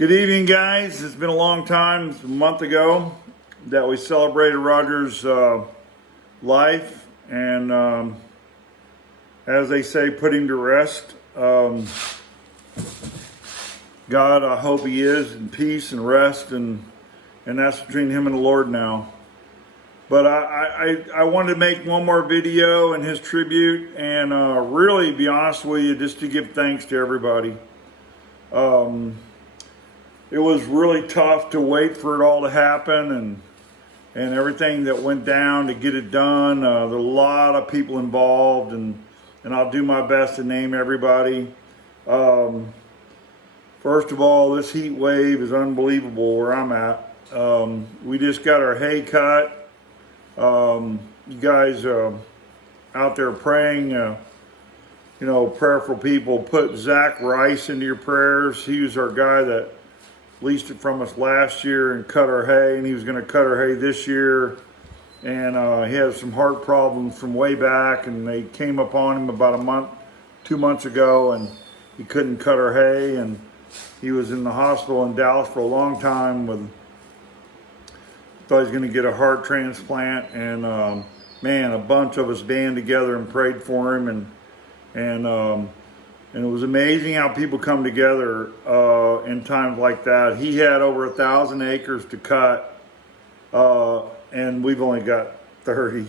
Good evening, guys. It's been a long time, a month ago, that we celebrated Roger's life, and as they say, put him to rest. God, I hope he is in peace and rest, and that's between him and the Lord now. But I wanted to make one more video in his tribute, and really be honest with you, just to give thanks to everybody. It was really tough to wait for it all to happen, and everything that went down to get it done. There were a lot of people involved, and I'll do my best to name everybody. First of all, this heat wave is unbelievable where I'm at. We just got our hay cut. You guys out there praying, prayerful people, put Zach Rice into your prayers. He was our guy that leased it from us last year and cut our hay, and he was going to cut our hay this year. And he had some heart problems from way back, and they came upon him about 2 months ago, and he couldn't cut our hay, and he was in the hospital in Dallas for a long time thought he was going to get a heart transplant. And man, a bunch of us band together and prayed for him, and it was amazing how people come together in times like that. He had over 1,000 acres to cut, and we've only got 30.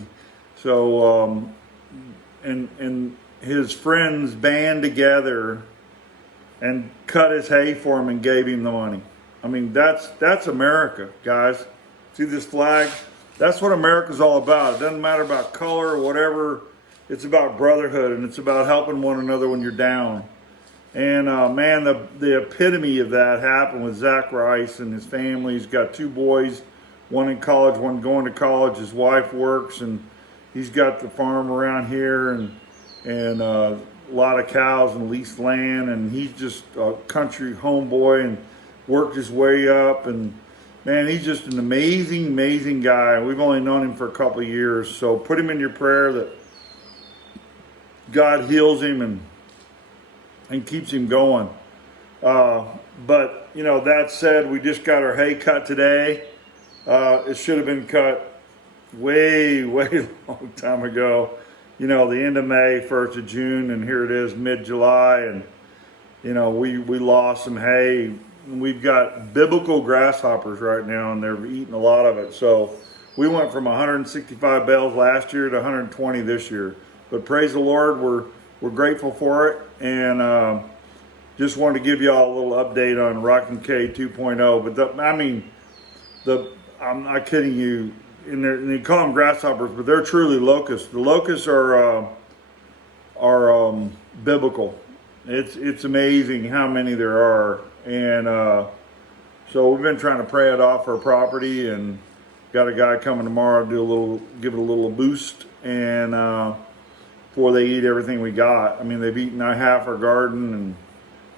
So, and his friends band together and cut his hay for him and gave him the money. I mean, that's America, guys. See this flag? That's what America's all about. It doesn't matter about color or whatever. It's about brotherhood, and it's about helping one another when you're down. And man, the epitome of that happened with Zach Rice and his family. He's got 2 boys, one in college, one going to college. His wife works, and he's got the farm around here, and a lot of cows and leased land. And he's just a country homeboy and worked his way up. And man, he's just an amazing, amazing guy. We've only known him for a couple of years. So put him in your prayer that God heals him and keeps him going. But, that said, we just got our hay cut today. It should have been cut way, way long time ago. The end of May, 1st of June, and here it is mid-July. And, we lost some hay. We've got biblical grasshoppers right now, and they're eating a lot of it. So we went from 165 bales last year to 120 this year. But praise the Lord, we're grateful for it, and just wanted to give y'all a little update on Rockin' K 2.0. But I'm not kidding you. And they call them grasshoppers, but they're truly locusts. The locusts are biblical. It's amazing how many there are, and so we've been trying to pray it off our property, and got a guy coming tomorrow to give it a little boost, and before they eat everything we got. I mean, they've eaten half our garden,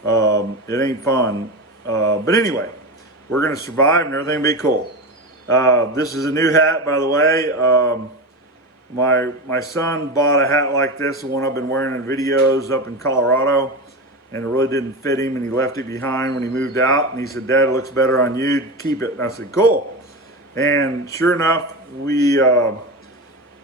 and it ain't fun. But anyway, we're going to survive, and everything will be cool. This is a new hat, by the way. My son bought a hat like this, the one I've been wearing in videos up in Colorado, and it really didn't fit him, and he left it behind when he moved out, and he said, "Dad, it looks better on you, keep it." And I said, "Cool." And sure enough,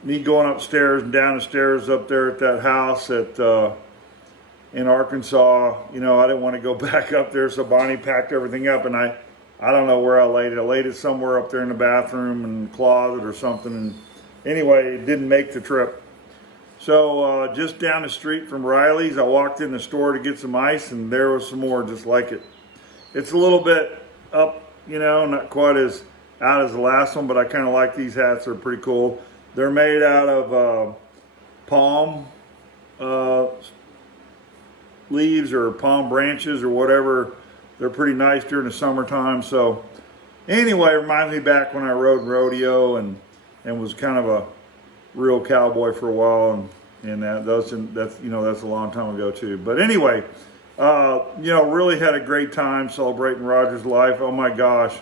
me going upstairs and down the stairs up there at that house in Arkansas, I didn't want to go back up there, so Bonnie packed everything up, and I don't know where I laid it. I laid it somewhere up there in the bathroom and closet or something, and anyway, it didn't make the trip. So just down the street from Riley's, I walked in the store to get some ice, and there was some more just like it. It's a little bit up, not quite as out as the last one, but I kind of like these hats. They're pretty cool. They're made out of palm leaves or palm branches or whatever. They're pretty nice during the summertime. So anyway, it reminds me back when I rode rodeo and was kind of a real cowboy for a while, and that's a long time ago too. But anyway, really had a great time celebrating Roger's life. Oh my gosh.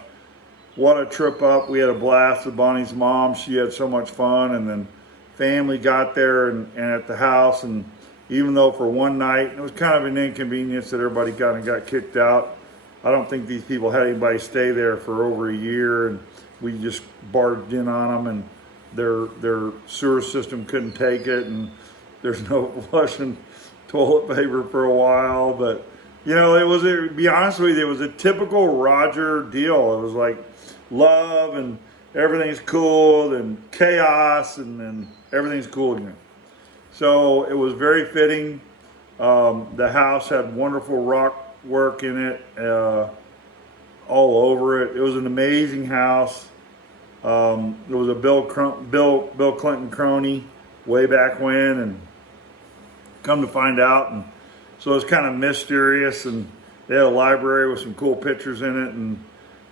What a trip up. We had a blast with Bonnie's mom. She had so much fun. And then family got there and at the house. And even though for one night, it was kind of an inconvenience that everybody kind of got kicked out. I don't think these people had anybody stay there for over a year, and we just barged in on them, and their sewer system couldn't take it, and there's no flushing toilet paper for a while. But you know, to be honest with you, it was a typical Roger deal. It was like love and everything's cool, and chaos, and then everything's cool again. So it was very fitting. The house had wonderful rock work in it, all over it. It was an amazing house. It was a Bill Clinton crony way back when, and come to find out, and so it's kind of mysterious. And they had a library with some cool pictures in it, and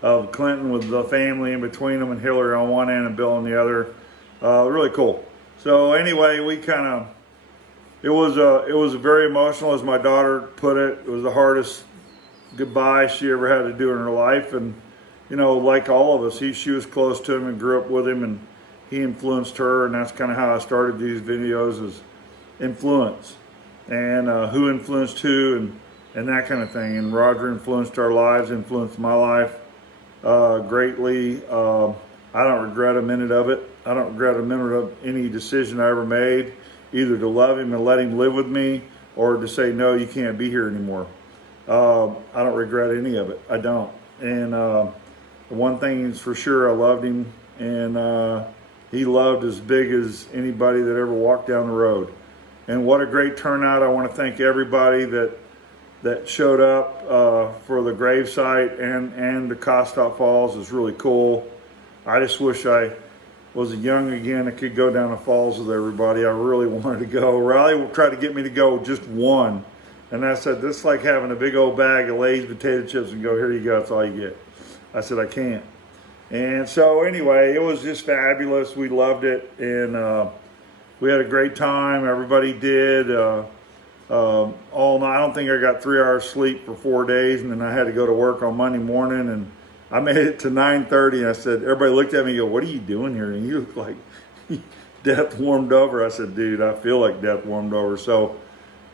of Clinton with the family in between them, and Hillary on one end and Bill on the other. Really cool. So anyway, it was very emotional, as my daughter put it. It was the hardest goodbye she ever had to do in her life. And you know, like all of us, she was close to him and grew up with him, and he influenced her. And that's kind of how I started these videos, is influence, and who influenced who, and that kind of thing. And Roger influenced our lives, influenced my life greatly. I don't regret a minute of it. I don't regret a minute of any decision I ever made, either to love him and let him live with me, or to say, no, you can't be here anymore. I don't regret any of it. I don't. And the one thing is for sure, I loved him, and he loved as big as anybody that ever walked down the road. And what a great turnout. I want to thank everybody that showed up for the gravesite and the Kostop Falls. Is really cool. I just wish I was young again. I could go down the falls with everybody. I really wanted to go. Riley tried to get me to go just one. And I said, this is like having a big old bag of Lay's potato chips and go, here you go, that's all you get. I said, I can't. And so anyway, it was just fabulous. We loved it. And we had a great time. Everybody did. All night. I don't think I got 3 hours sleep for 4 days. And then I had to go to work on Monday morning. And I made it to 9:30, and I said, everybody looked at me and go, what are you doing here? And you look like death warmed over. I said, dude, I feel like death warmed over. So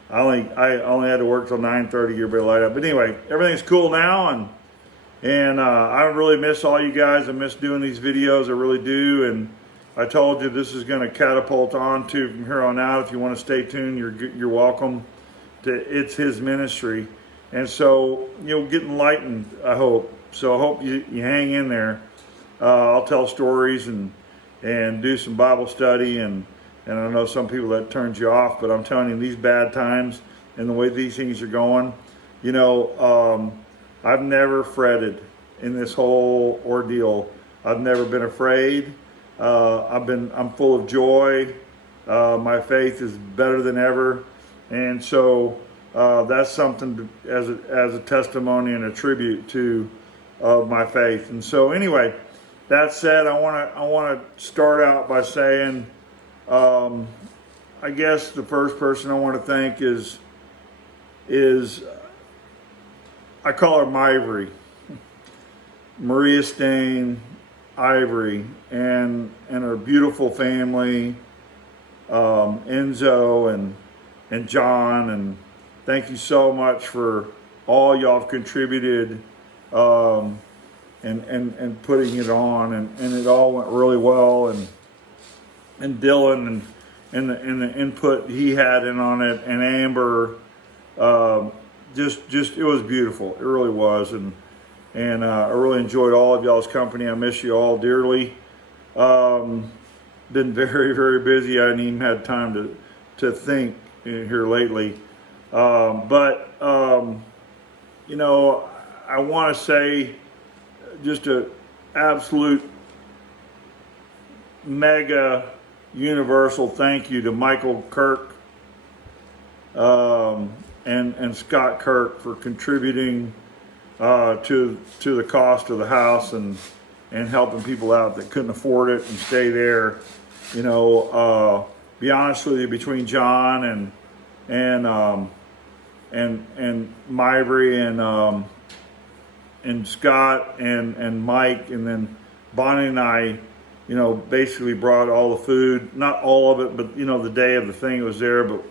I only had to work till 9:30, everybody light up. But anyway, everything's cool now, and I really miss all you guys. I miss doing these videos, I really do. And I told you this is going to catapult on to from here on out. If you want to stay tuned, you're welcome to It's His Ministry. And so you'll get enlightened, I hope. So I hope you hang in there. I'll tell stories and do some Bible study, and I know some people that turns you off, but I'm telling you, these bad times and the way these things are going, you know, I've never fretted in this whole ordeal. I've never been afraid. I'm full of joy. My faith is better than ever, and so that's something as a testimony and a tribute to my faith. And so anyway, that said, I want to start out by saying, I guess the first person I want to thank is I call her Myvory, Maria Stain Ivory, and her beautiful family, Enzo and John. And thank you so much for all y'all have contributed, and putting it on, and it all went really well. And Dylan and the input he had in on it, and Amber, just it was beautiful. It really was. And I really enjoyed all of y'all's company. I miss you all dearly. Been very, very busy. I hadn't even had time to think here lately. But you know, I want to say just a absolute mega universal thank you to Michael Kirk and Scott Kirk for contributing to the cost of the house, and helping people out that couldn't afford it and stay there. You know, be honest with you, between John and Myvory and Scott and Mike, and then Bonnie and I, you know, basically brought all the food, not all of it, but you know, the day of the thing was there, but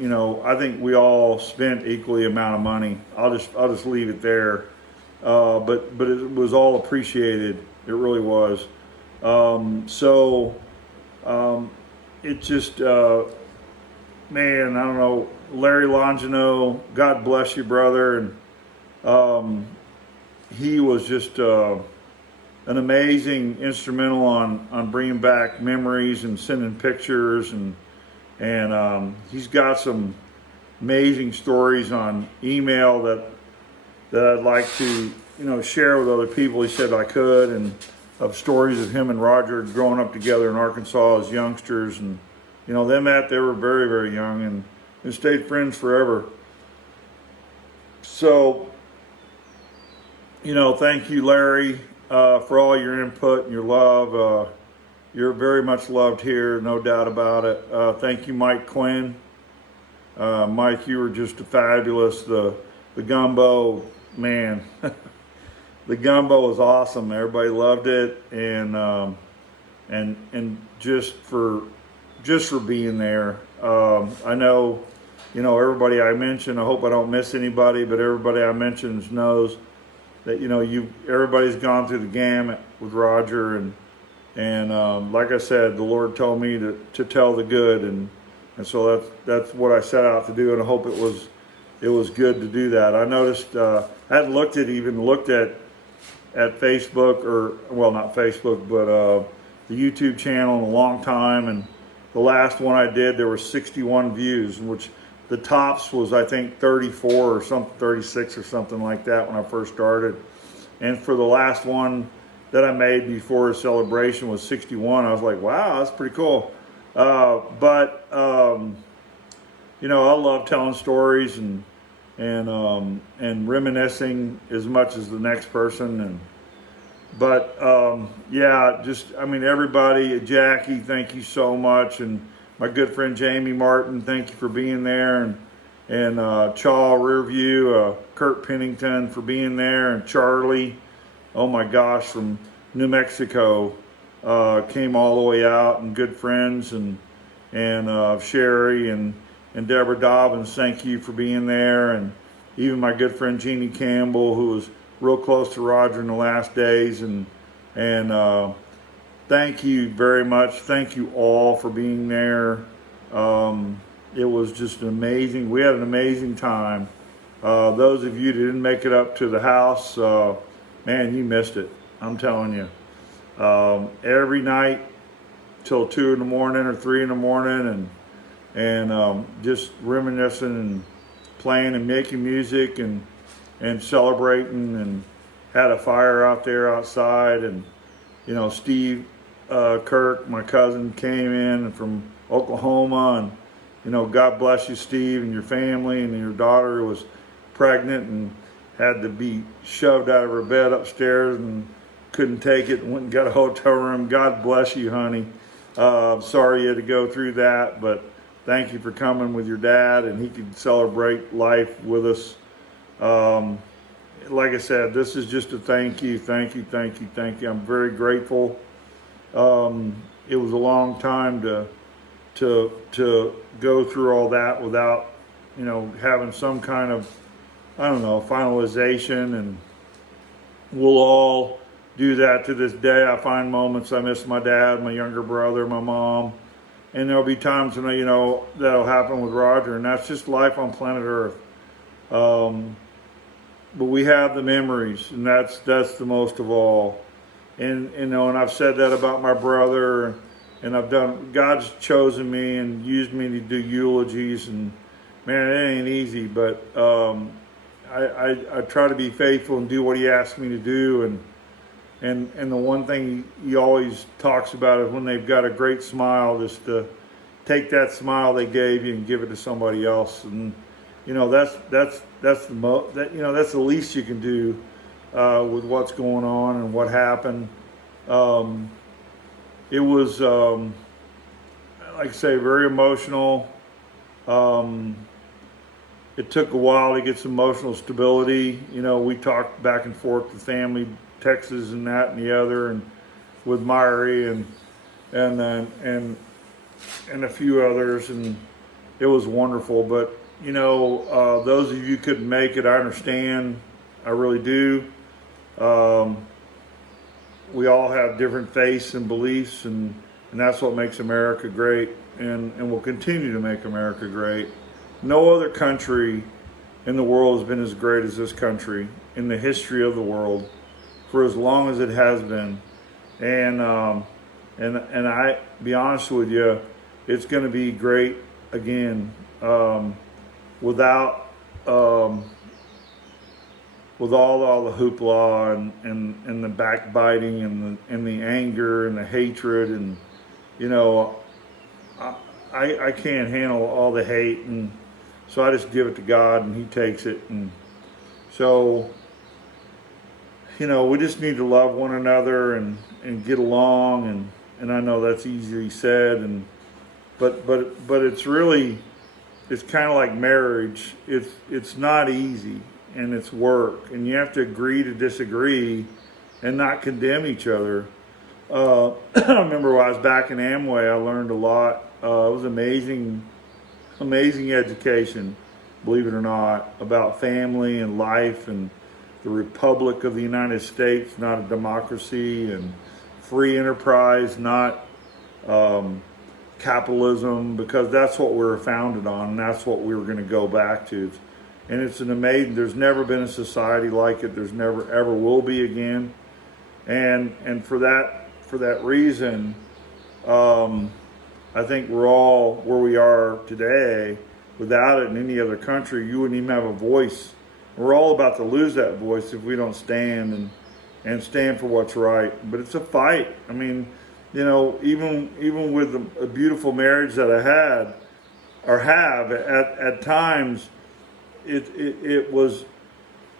you know, I think we all spent equally amount of money. I'll just leave it there. but it was all appreciated. It really was. So it just man, I don't know, Larry Longino, God bless you, brother, and he was just an amazing instrumental on bringing back memories and sending pictures, and he's got some amazing stories on email that I'd like to share with other people. He said I could, and of stories of him and Roger growing up together in Arkansas as youngsters, and they were very, very young and stayed friends forever. So thank you, Larry, for all your input and your love. You're very much loved here, no doubt about it. Thank you, Mike Quinn. Mike, you were just fabulous. The gumbo, man, the gumbo was awesome. Everybody loved it, and just for being there. I know, everybody I mentioned. I hope I don't miss anybody, but everybody I mentioned knows that everybody's gone through the gamut with Roger, and like I said, the Lord told me to tell the good, and so that's what I set out to do, and I hope it was good to do that. I noticed I hadn't looked at Facebook, or well, not Facebook, but the YouTube channel in a long time, and the last one I did, there were 61 views, which the tops was, I think, 34 or something, 36 or something like that when I first started. And for the last one that I made before a celebration was 61. I was like, wow, that's pretty cool. But I love telling stories and reminiscing as much as the next person. Everybody, Jackie, thank you so much, and my good friend Jamie Martin, thank you for being there, and Chaw Rearview, Kurt Pennington for being there, and Charlie, oh my gosh, from New Mexico, came all the way out, and good friends, and Sherry and Deborah Dobbins, thank you for being there, and even my good friend Jeannie Campbell, who was real close to Roger in the last days, and thank you very much. Thank you all for being there. It was just amazing. We had an amazing time. Those of you that didn't make it up to the house, man, you missed it. I'm telling you. Every night till 2 in the morning or 3 in the morning, and just reminiscing and playing and making music and celebrating, and had a fire out there outside, and Steve Kirk, my cousin, came in from Oklahoma, and God bless you, Steve, and your family, and your daughter was pregnant and had to be shoved out of her bed upstairs and couldn't take it and went and got a hotel room. God bless you, honey. Sorry you had to go through that, but thank you for coming with your dad, and he could celebrate life with us. Like I said, this is just a thank you. I'm very grateful. It was a long time to go through all that without, having some kind of, finalization, and we'll all do that to this day. I find moments I miss my dad, my younger brother, my mom, and there'll be times when that'll happen with Roger, and that's just life on planet Earth. But we have the memories, and that's the most of all. And and I've said that about my brother, and God's chosen me and used me to do eulogies, and man, it ain't easy, but I try to be faithful and do what he asks me to do, and the one thing he always talks about is when they've got a great smile, just to take that smile they gave you and give it to somebody else. And that's the least you can do with what's going on and what happened. It was like I say, very emotional. It took a while to get some emotional stability. We talked back and forth to family, Texas, and that and the other, and with Myrie and a few others, and it was wonderful. But those of you couldn't make it, I understand. I really do. Um, we all have different faiths and beliefs, and that's what makes America great, and will continue to make America great. No other country in the world has been as great as this country in the history of the world for as long as it has been. And and I be honest with you, it's going to be great again, without with all the hoopla and the backbiting and the anger and the hatred, and you know, I can't handle all the hate, and so I just give it to God and He takes it. And so, you know, we just need to love one another and get along, and I know that's easily said, and but it's really, it's kind of like marriage. It's not easy, and it's work, and you have to agree to disagree and not condemn each other. I remember when I was back in Amway, I learned a lot. It was amazing, amazing education, believe it or not, about family and life and the Republic of the United States, not a democracy, and free enterprise, not capitalism, because that's what we were founded on, and that's what we were going to go back to. And it's an amazing, there's never been a society like it. There's never ever will be again. And for that reason, I think we're all where we are today. Without it in any other country, you wouldn't even have a voice. We're all about to lose that voice if we don't stand and stand for what's right. But it's a fight. I mean, you know, even with a beautiful marriage that I had or have at times, it was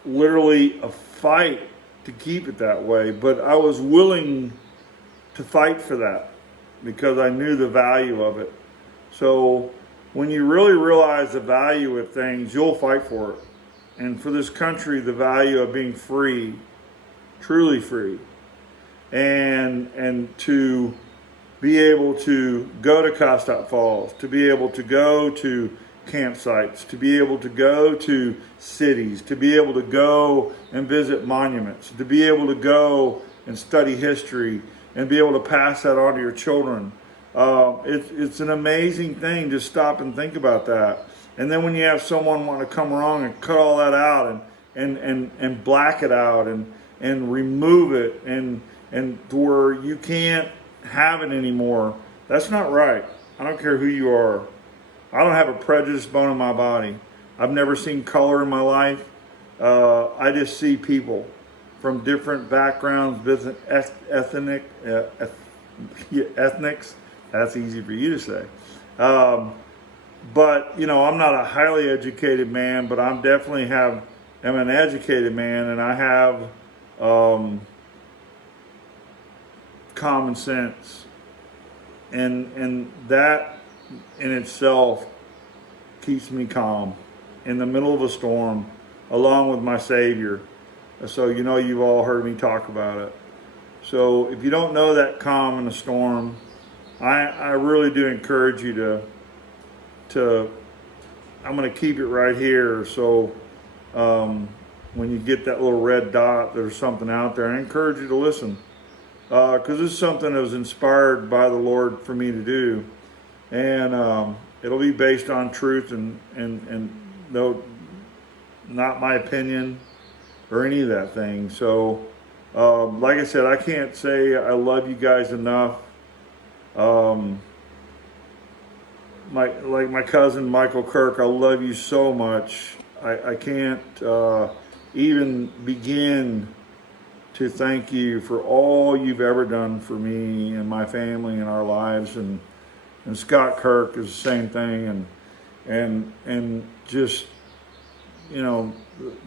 literally a fight to keep it that way. But I was willing to fight for that because I knew the value of it. So when you really realize the value of things, you'll fight for it. And for this country, the value of being free, truly free, and to be able to go to Costop Falls, to be able to go to campsites, to be able to go to cities, to be able to go and visit monuments, to be able to go and study history and be able to pass that on to your children. It's an amazing thing to stop and think about that. And then when you have someone want to come along and cut all that out and black it out and remove it and to where you can't have it anymore, that's not right. I don't care who you are. I don't have a prejudiced bone in my body. I've never seen color in my life. I just see people from different backgrounds, ethnics. That's easy for you to say. But you know, I'm not a highly educated man, but I'm definitely am an educated man, and I have common sense, and that in itself keeps me calm in the middle of a storm, along with my Savior. So you know, you've all heard me talk about it. So if you don't know that calm in a storm, I really do encourage you to I'm going to keep it right here. So when you get that little red dot, there's something out there. I encourage you to listen, because this is something that was inspired by the Lord for me to do, and it'll be based on truth and no, not my opinion or any of that thing. So like I said, I can't say I love you guys enough. My cousin Michael Kirk, I love you so much. I can't even begin to thank you for all you've ever done for me and my family and our lives. And Scott Kirk is the same thing. And just, you know,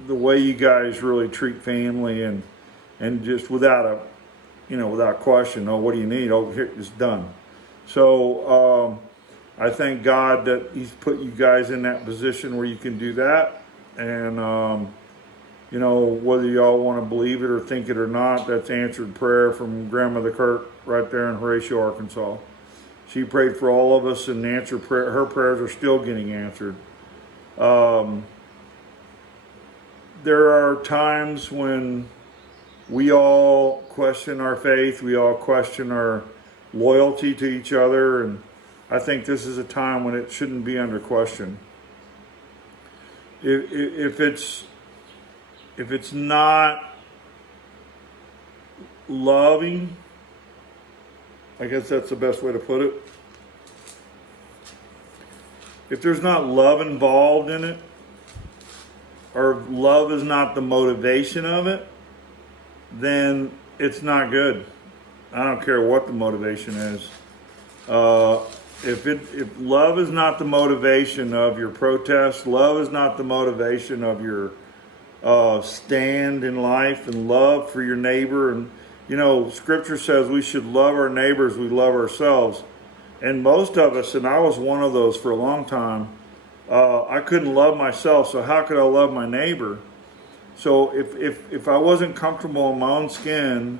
the way you guys really treat family and just without question, oh, what do you need? Oh, here, it's done. So I thank God that He's put you guys in that position where you can do that. And, you know, whether y'all want to believe it or think it or not, that's answered prayer from Grandmother Kirk right there in Horatio, Arkansas. She prayed for all of us, and her prayers are still getting answered. There are times when we all question our faith. We all question our loyalty to each other. And I think this is a time when it shouldn't be under question. If it's not loving, I guess that's the best way to put it. If there's not love involved in it, or love is not the motivation of it, then it's not good. I don't care what the motivation is. If love is not the motivation of your protest, love is not the motivation of your stand in life, and love for your neighbor, and Scripture says we should love our neighbors, we love ourselves, and most of us, and I was one of those for a long time. I couldn't love myself, so how could I love my neighbor? So if I wasn't comfortable in my own skin,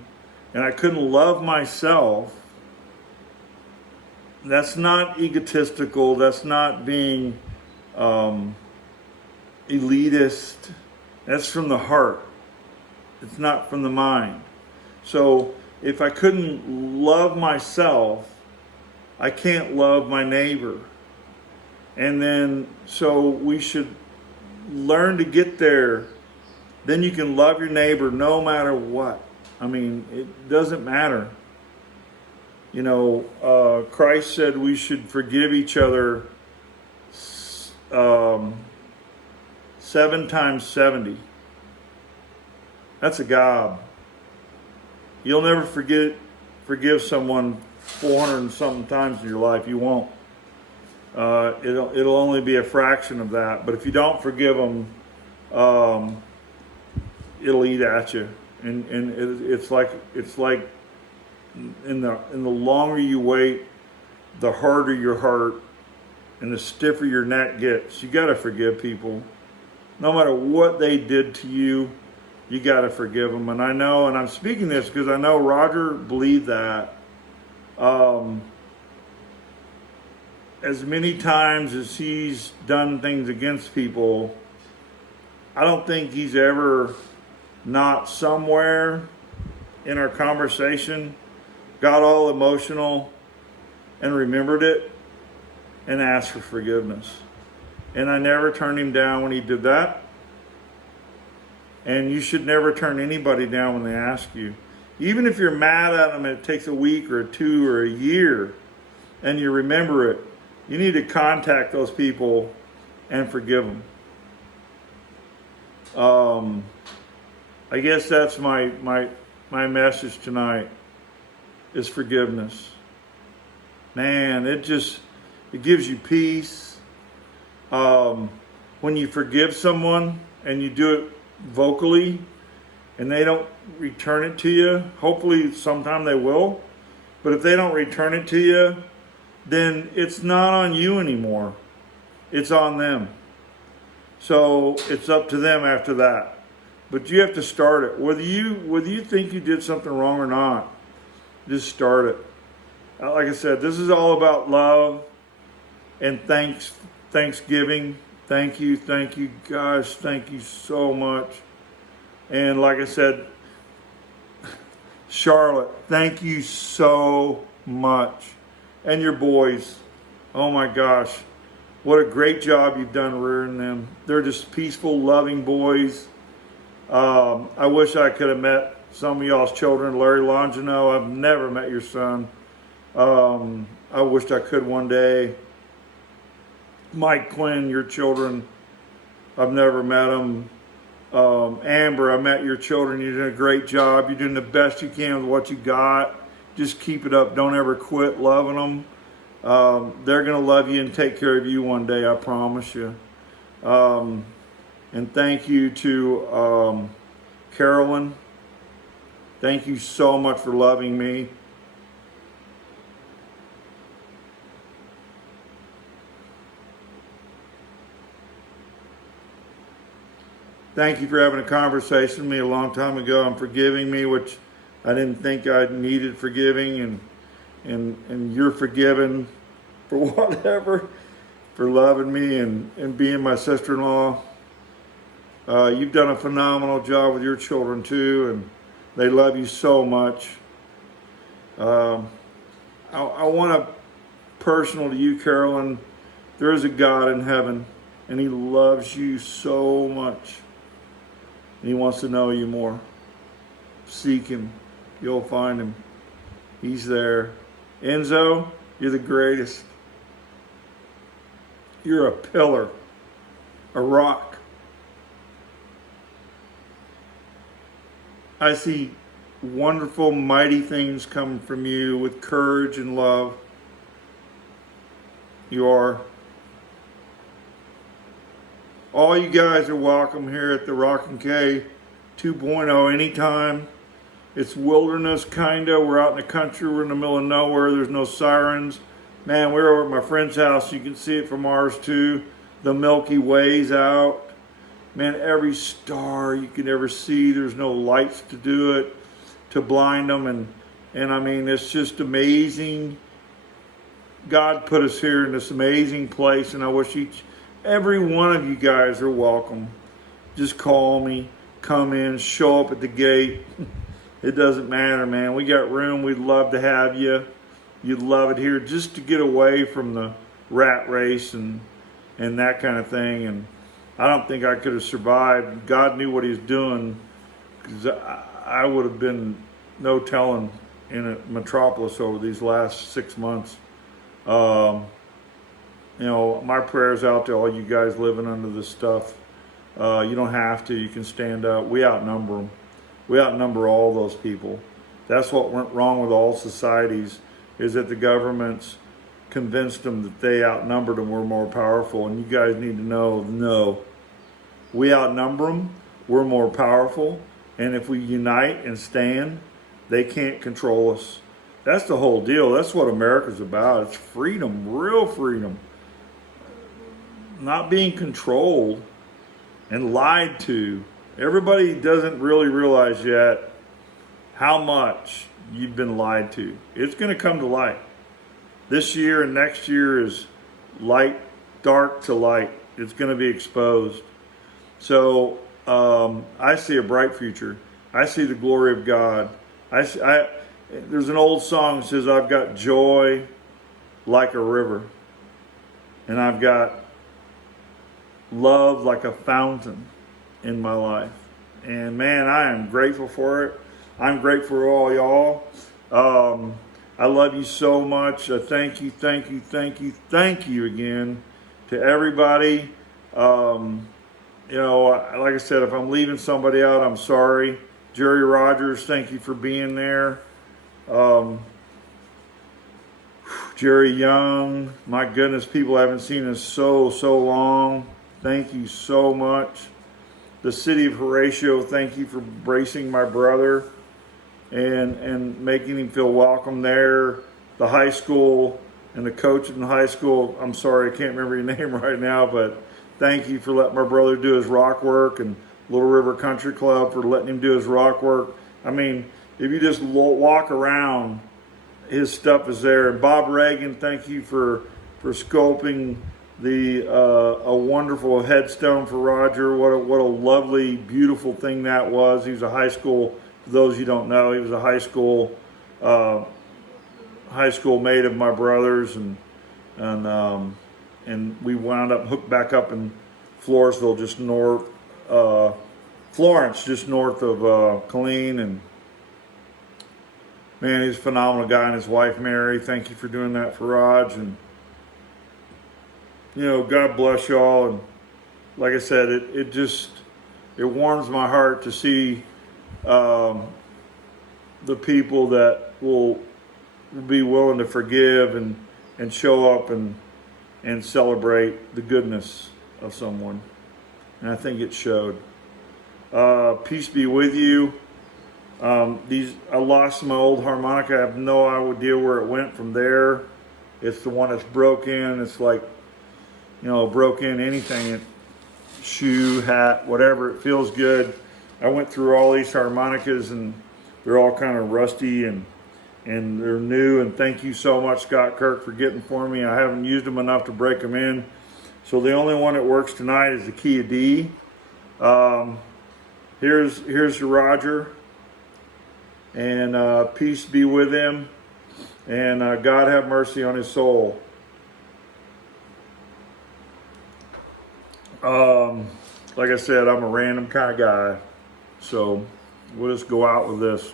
and I couldn't love myself, that's not egotistical. That's not being elitist. That's from the heart. It's not from the mind. So if I couldn't love myself, I can't love my neighbor. And then, so we should learn to get there. Then you can love your neighbor no matter what. I mean, it doesn't matter. Christ said we should forgive each other 7 times 70. That's a gob. You'll never forgive someone 400 and something times in your life. You won't. It'll only be a fraction of that. But if you don't forgive them, it'll eat at you. And it's like in the longer you wait, the harder your heart and the stiffer your neck gets. You got to forgive people. No matter what they did to you, you got to forgive them. And I know, and I'm speaking this because I know Roger believed that. As many times as he's done things against people, I don't think he's ever not somewhere in our conversation got all emotional and remembered it and asked for forgiveness. And I never turned him down when he did that. And you should never turn anybody down when they ask you. Even if you're mad at them and it takes a week or 2 or a year and you remember it, you need to contact those people and forgive them. I guess that's my message tonight, is forgiveness. Man, it gives you peace. When you forgive someone and you do it vocally and they don't return it to you, hopefully sometime they will, but if they don't return it to you, then it's not on you anymore. It's on them. So it's up to them after that. But you have to start it. Whether you think you did something wrong or not, just start it. Like I said, this is all about love and thanksgiving. Thank you, guys. Thank you so much. And like I said, Charlotte, thank you so much. And your boys, oh my gosh, what a great job you've done rearing them. They're just peaceful, loving boys. I wish I could have met some of y'all's children. Larry Longino, I've never met your son. I wished I could one day. Mike Quinn, your children, I've never met them. Amber, I met your children. You're doing a great job. You're doing the best you can with what you got. Just keep it up. Don't ever quit loving them. They're going to love you and take care of you one day, I promise you. And thank you to Carolyn. Thank you so much for loving me. Thank you for having a conversation with me a long time ago and forgiving me, which I didn't think I needed forgiving, and you're forgiven for whatever, for loving me and being my sister-in-law. You've done a phenomenal job with your children too, They love you so much. I want to personal to you, Carolyn. There is a God in heaven, and He loves you so much. And He wants to know you more. Seek Him. You'll find Him. He's there. Enzo, you're the greatest. You're a pillar, a rock. I see wonderful, mighty things come from you with courage and love. You are. All you guys are welcome here at the Rockin' K 2.0 anytime. It's wilderness, kinda. We're out in the country. We're in the middle of nowhere. There's no sirens. Man, we're over at my friend's house. You can see it from ours too. The Milky Way's out. Man, every star you can ever see. There's no lights to do it, to blind them. And I mean, it's just amazing. God put us here in this amazing place, and I wish every one of you guys are welcome. Just call me, come in, show up at the gate. It doesn't matter, man. We got room. We'd love to have you. You'd love it here just to get away from the rat race and that kind of thing. And I don't think I could have survived. God knew what He was doing, because I would have been no telling in a metropolis over these last 6 months. You know, my prayers out to all you guys living under this stuff. You don't have to. You can stand up. We outnumber them. We outnumber all those people. That's what went wrong with all societies, is that the governments convinced them that they outnumbered and were more powerful. And you guys need to know, no. We outnumber them. We're more powerful. And if we unite and stand, they can't control us. That's the whole deal. That's what America's about. It's freedom, real freedom. Not being controlled and lied to. Everybody doesn't really realize yet how much you've been lied to. It's going to come to light. This year and next year is light, dark to light. It's going to be exposed. So I see a bright future. I see the glory of God. There's an old song that says, I've got joy like a river, and I've got love like a fountain in my life. And man, I am grateful for it. I'm grateful for all y'all. I love you so much. Thank you again to everybody. You know, like I said, if I'm leaving somebody out, I'm sorry. Jerry Rogers, thank you for being there. Jerry Young, my goodness, people haven't seen us so long. Thank you so much. The city of Horatio, thank you for embracing my brother and making him feel welcome there. The high school and the coach in the high school, I'm sorry, I can't remember your name right now, but thank you for letting my brother do his rock work, and Little River Country Club for letting him do his rock work. I mean, if you just walk around, his stuff is there. And Bob Reagan, thank you for sculpting a wonderful headstone for Roger. What a lovely, beautiful thing that was. He was a high school, for those you don't know, he was a high school mate of my brother's, and we wound up hooked back up in Floresville, just north, Florence, just north of Killeen. And man, he's a phenomenal guy, and his wife Mary. Thank you for doing that for Raj. And you know, God bless y'all. And like I said, it warms my heart to see the people that will be willing to forgive and show up and celebrate the goodness of someone. And I think it showed. Peace be with you. I lost my old harmonica. I have no idea where it went from there. It's the one that's broke in. It's like, you know, broke in anything, shoe, hat, whatever. It feels good. I went through all these harmonicas, and they're all kind of rusty and they're new. And thank you so much, Scott Kirk, for getting for me. I haven't used them enough to break them in. So the only one that works tonight is the key of D. Here's your Roger. and peace be with him, and God have mercy on his soul. Like I said, I'm a random kind of guy, so we'll just go out with this.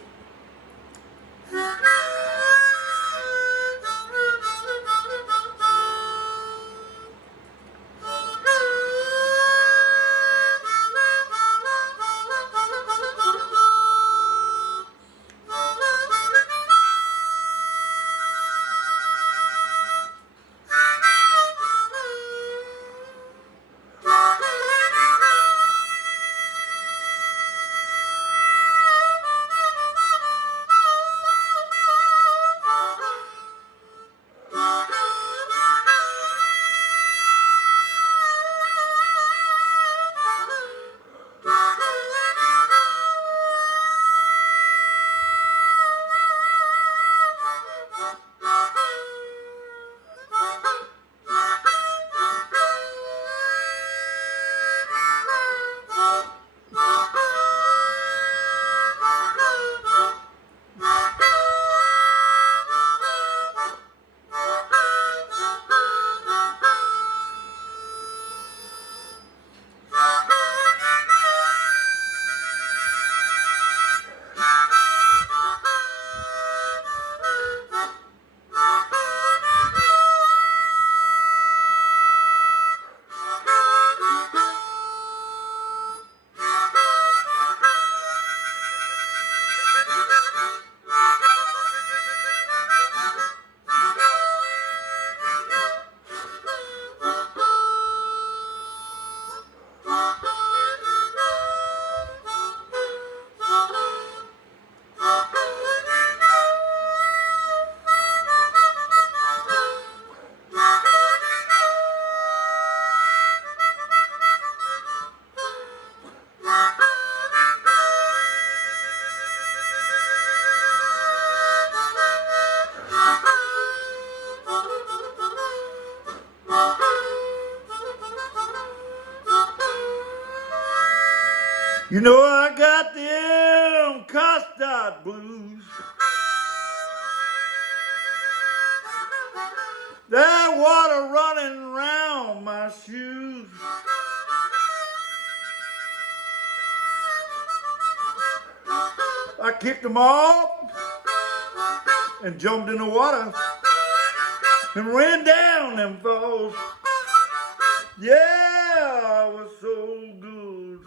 You know I got them custard blues. That water running round my shoes. I kicked them off and jumped in the water and ran down them falls. Yeah, it was so good.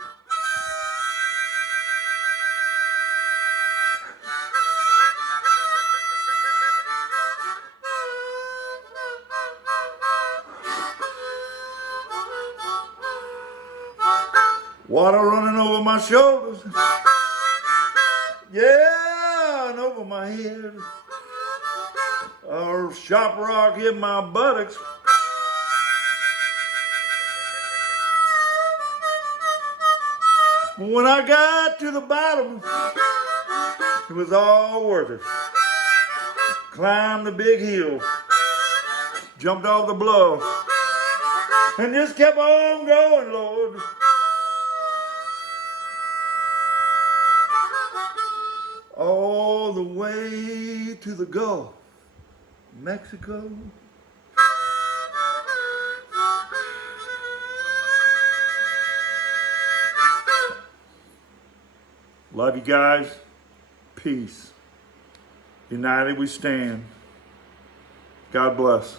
Water running over my shoulders. Yeah, and over my head. A sharp rock hit my buttocks. But when I got to the bottom, it was all worth it. Climbed the big hill, jumped off the bluff, and just kept on going, Lord. All the way to the Gulf, Mexico. Love you guys. Peace. United we stand. God bless.